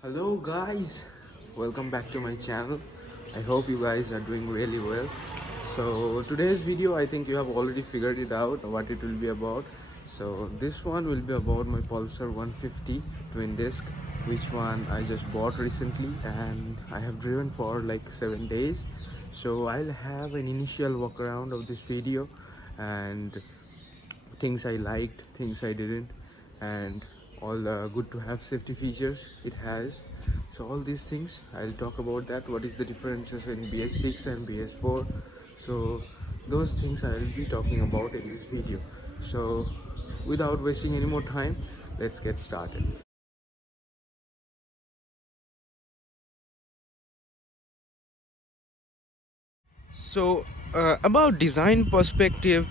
Hello guys, welcome back to my channel. I hope you guys are doing really well. So today's video, I think you have already figured it out what it will be about. So this one will be about my Pulsar 150 twin disc, which one I just bought recently and I have driven for like 7 days. So I'll have an initial walk around of this video and things I liked, things I didn't, and all the good to have safety features it has. So all these things I'll talk about that. What is the differences in BS6 and BS4? So those things I will be talking about in this video. So without wasting any more time, let's get started. So about design perspective,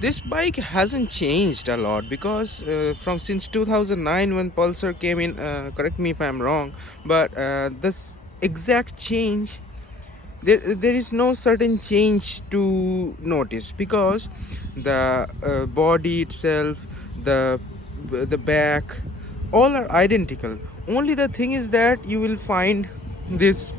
this bike hasn't changed a lot because from since 2009 when Pulsar came in, correct me if I'm wrong, but this exact change, there is no certain change to notice because the body itself, the the back, all are identical. Only the thing is that you will find this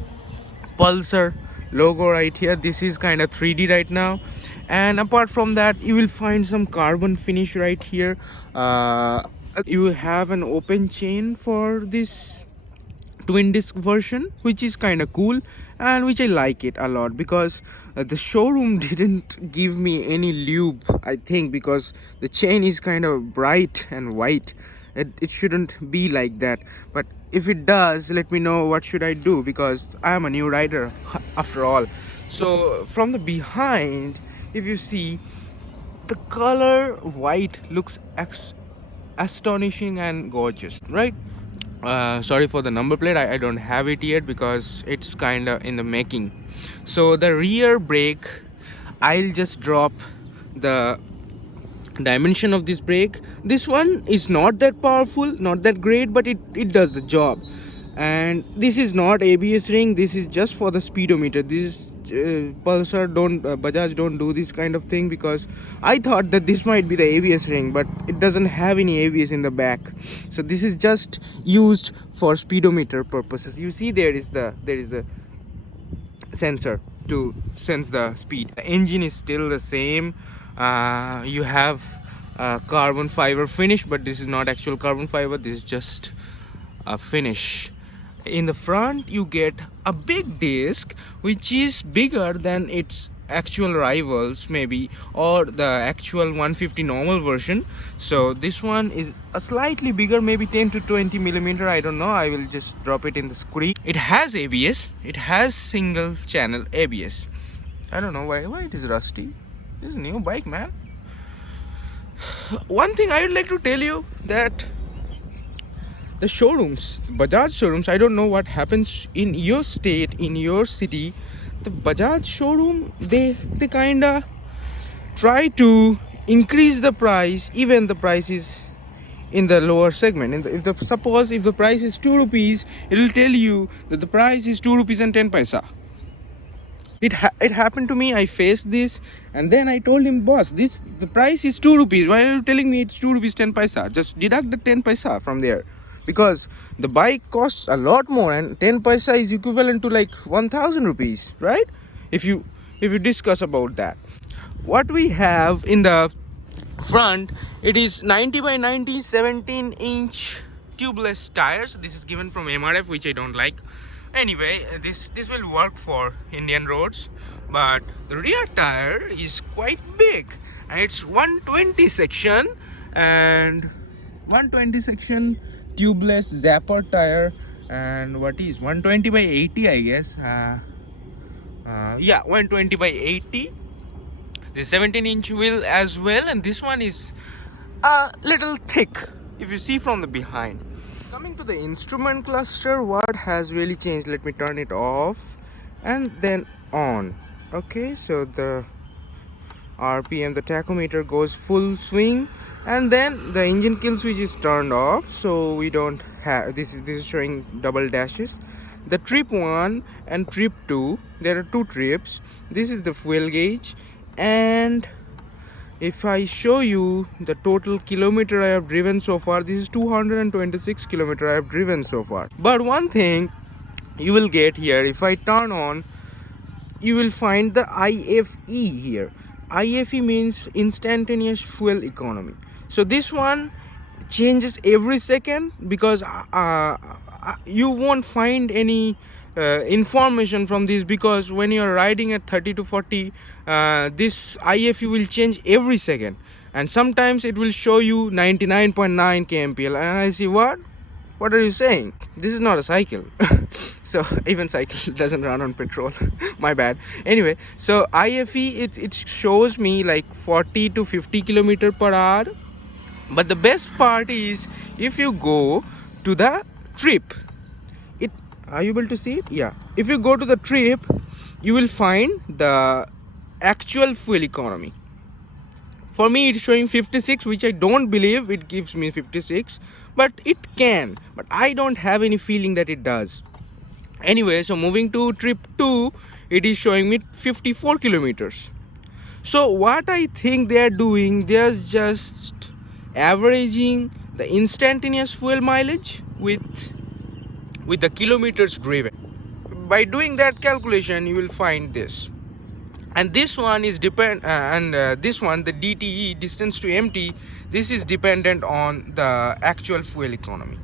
Pulsar logo right here. This is kind of 3D right now, and apart from that you will find some carbon finish right here. You have an open chain for this twin disc version, which is kind of cool and which I like it a lot because the showroom didn't give me any lube, I think, because the chain is kind of bright and white. It shouldn't be like that, but if it does, let me know what should I do, because I am a new rider after all. So from the behind, if you see, the color white looks astonishing and gorgeous, right? Sorry for the number plate, I don't have it yet because it's kind of in the making. So the rear brake, I'll just drop the dimension of this brake. This one is not that powerful, not that great, but it does the job. And this is not ABS ring, this is just for the speedometer. This Pulsar don't Bajaj don't do this kind of thing, because I thought that this might be the ABS ring, but it doesn't have any ABS in the back. So this is just used for speedometer purposes. You see, there is a sensor to sense the speed. The engine is still the same. You have carbon fiber finish, but this is not actual carbon fiber, this is just a finish. In the front you get a big disc which is bigger than its actual rivals, maybe, or the actual 150 normal version. So this one is a slightly bigger, maybe 10 to 20 millimeter, I don't know. I will just drop it in the screen. It has ABS, it has single channel ABS. I don't know why it is rusty. This is a new bike, man. One thing I would like to tell you, that the showrooms, Bajaj showrooms, I don't know what happens in your state, in your city. The Bajaj showroom, they kind of try to increase the price, even the price is in the lower segment. Suppose if the price is 2 rupees, it will tell you that the price is 2 rupees and 10 paisa. It happened to me. I faced this, and then I told him, boss, the price is 2 rupees, why are you telling me it's 2 rupees 10 paisa? Just deduct the 10 paisa from there, because the bike costs a lot more, and 10 paisa is equivalent to like 1000 rupees, right? If you discuss about that. What we have in the front, it is 90 by 90 17-inch tubeless tires. This is given from MRF, which I don't like. Anyway, this will work for Indian roads, but the rear tire is quite big, and it's 120 section, and 120 section tubeless zapper tire. And what is 120 by 80, I guess. Yeah, 120 by 80. The 17-inch wheel as well, and this one is a little thick if you see from the behind. Coming to the instrument cluster, what has really changed? Let me turn it off and then on. Okay, so the RPM, the tachometer goes full swing, and then the engine kill switch is turned off, so we don't have this is showing double dashes. The trip 1 and trip 2, there are 2 trips. This is the fuel gauge, and if I show you the total kilometer I have driven so far, this is 226 kilometer I have driven so far. But one thing you will get here, if I turn on, you will find the IFE here. IFE means instantaneous fuel economy. So this one changes every second, because you won't find any information from this, because when you are riding at 30 to 40, this IFE will change every second, and sometimes it will show you 99.9 kmpl, and I see, what are you saying? This is not a cycle. So even cycle doesn't run on petrol. My bad. Anyway, so IFE, it shows me like 40 to 50 kilometer per hour. But the best part is, if you go to the trip, are you able to see it? Yeah. If you go to the trip, you will find the actual fuel economy. For me, it's showing 56, which I don't believe it gives me 56, but it can. But I don't have any feeling that it does. Anyway, so moving to trip 2, it is showing me 54 kilometers. So what I think they are doing, they are just averaging the instantaneous fuel mileage with the kilometers driven. By doing that calculation, you will find this. And this one is this one, the DTE, distance to empty, this is dependent on the actual fuel economy.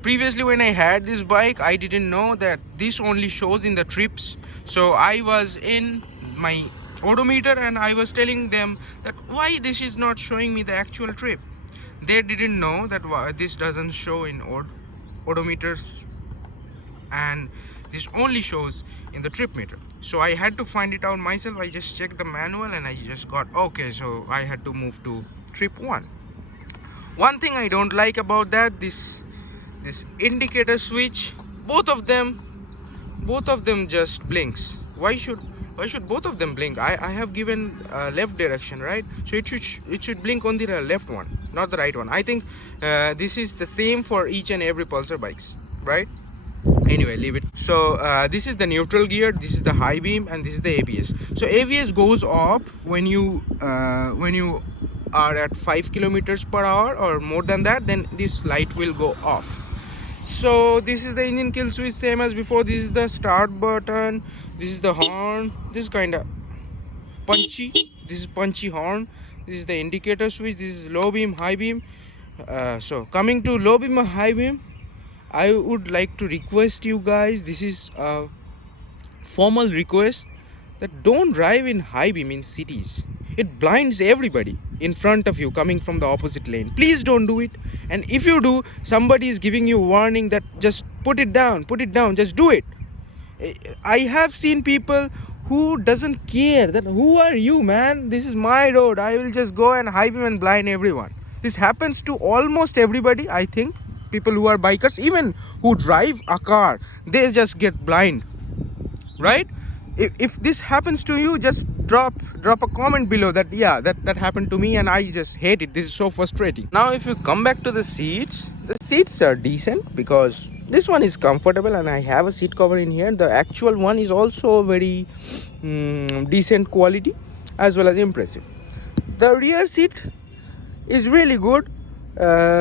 Previously, when I had this bike, I didn't know that this only shows in the trips. So I was in my odometer and I was telling them that why this is not showing me the actual trip. They didn't know that this doesn't show in odometers, and this only shows in the trip meter. So I had to find it out myself. I just checked the manual and I just got okay. So I had to move to trip 1. One thing I don't like about that, this indicator switch, both of them just blinks. Why should both of them blink? I have given left direction, right? So it should blink on the left one, not the right one. I think this is the same for each and every Pulsar bikes, right? Anyway, leave it. So this is the neutral gear, this is the high beam, and this is the ABS. So ABS goes off when you are at 5 kilometers per hour or more than that, then this light will go off. So this is the engine kill switch, same as before. This is the start button, this is the horn, this is kind of punchy, this is punchy horn, this is the indicator switch, this is low beam, high beam. So coming to low beam and high beam, I would like to request you guys, this is a formal request, that don't drive in high beam in cities. It blinds everybody in front of you coming from the opposite lane. Please don't do it. And if you do, somebody is giving you warning that just put it down, just do it. I have seen people who doesn't care that who are you, man, this is my road, I will just go and high beam and blind everyone. This happens to almost everybody. I think people who are bikers, even who drive a car, they just get blind, right? If this happens to you, just drop a comment below that that happened to me and I just hate it. This is so frustrating. Now if you come back to the seats are decent, because this one is comfortable and I have a seat cover in here. The actual one is also very decent quality as well as impressive. The rear seat is really good.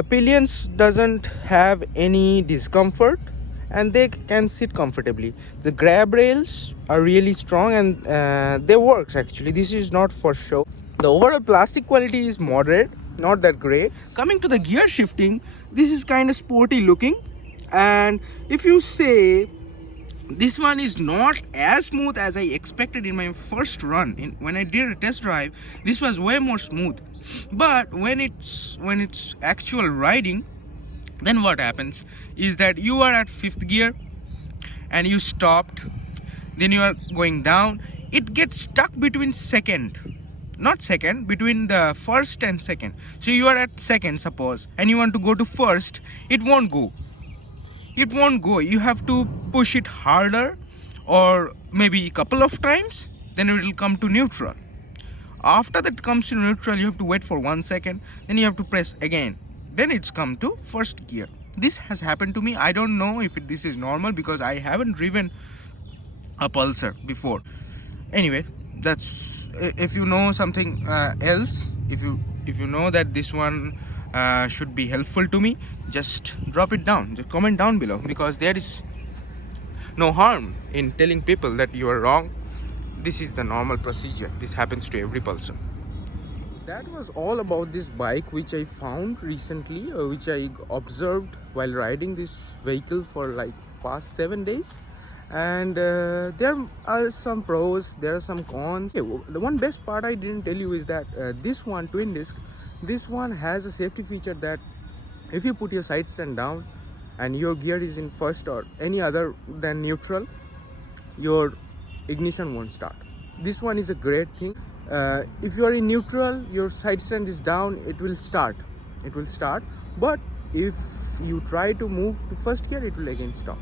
Pillions doesn't have any discomfort and they can sit comfortably. The grab rails are really strong and they works actually. This is not for show. The overall plastic quality is moderate, not that great. Coming to the gear shifting, this is kind of sporty looking, and if you say this one is not as smooth as I expected in my first run, when I did a test drive, this was way more smooth. But when it's actual riding, then what happens is that you are at 5th gear and you stopped, then you are going down, it gets stuck between between the first and second. So you are at second, suppose, and you want to go to first, it won't go. You have to push it harder, or maybe a couple of times, then it will come to neutral. After that comes to neutral, you have to wait for 1 second, then you have to press again, then it's come to first gear. This has happened to me. I don't know if this is normal, because I haven't driven a Pulsar before. Anyway, That's if you know something else, if you know that this one should be helpful to me, just drop it down, just comment down below, because there is no harm in telling people that you are wrong. This is the normal procedure. This happens to every person. That was all about this bike, which I found recently, which I observed while riding this vehicle for like past 7 days. And there are some pros, there are some cons. Okay, the one best part I didn't tell you is that this one twin disc, this one has a safety feature that if you put your side stand down and your gear is in first or any other than neutral, your ignition won't start. This one is a great thing. If you are in neutral, your side stand is down, it will start, but if you try to move to first gear, it will again stop.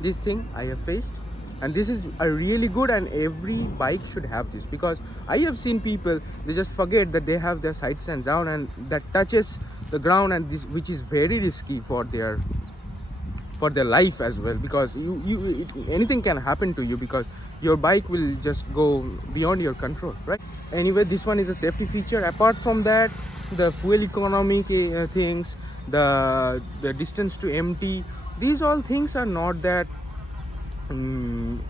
This thing I have faced, and this is a really good, and every bike should have this, because I have seen people, they just forget that they have their side stand down and that touches the ground, and this, which is very risky for their life as well, because anything can happen to you, because your bike will just go beyond your control, right? Anyway, this one is a safety feature. Apart from that, the fuel economy things, the distance to empty, these all things are not that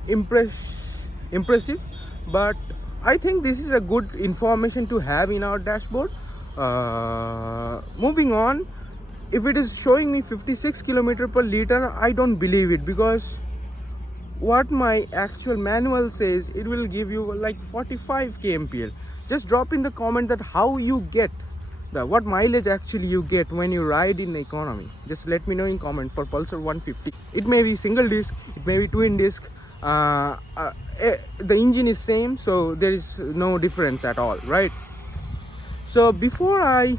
impressive, but I think this is a good information to have in our dashboard. Moving on, if it is showing me 56 kilometer per liter, I don't believe it, because what my actual manual says, it will give you like 45 kmpl. Just drop in the comment that how you get what mileage actually you get when you ride in economy. Just let me know in comment for Pulsar 150. It may be single disc, it may be twin disc, the engine is same, so there is no difference at all, right? So before I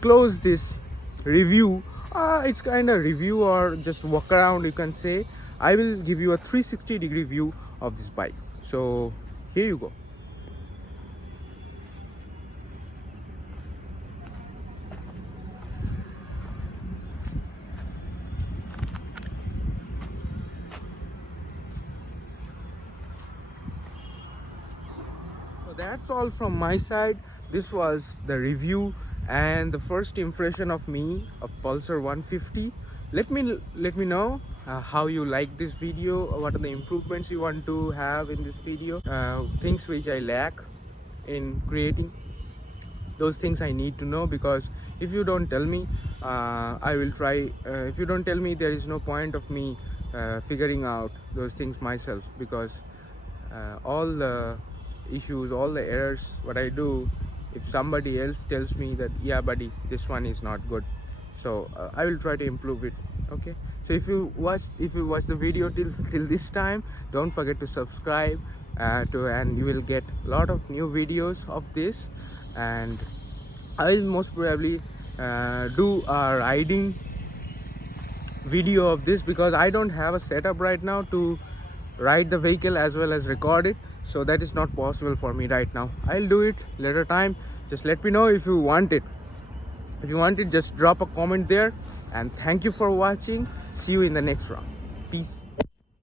close this review, it's kind of review or just walk around, you can say, I will give you a 360-degree view of this bike. So here you go. That's all from my side. This was the review and the first impression of me of Pulsar 150. Let me know how you like this video, what are the improvements you want to have in this video, things which I lack in creating. Those things I need to know, because if you don't tell me, I will try. If you don't tell me, there is no point of me figuring out those things myself, because all the issues, all the errors what I do, if somebody else tells me that, yeah buddy, this one is not good, so I will try to improve it. Okay, so if you watch the video till this time, don't forget to subscribe and you will get a lot of new videos of this, and I'll most probably do a riding video of this, because I don't have a setup right now to ride the vehicle as well as record it, so that is not possible for me right now. I'll do it later time. Just let me know if you want it. If you want it, just drop a comment there, and thank you for watching. See you in the next round. Peace.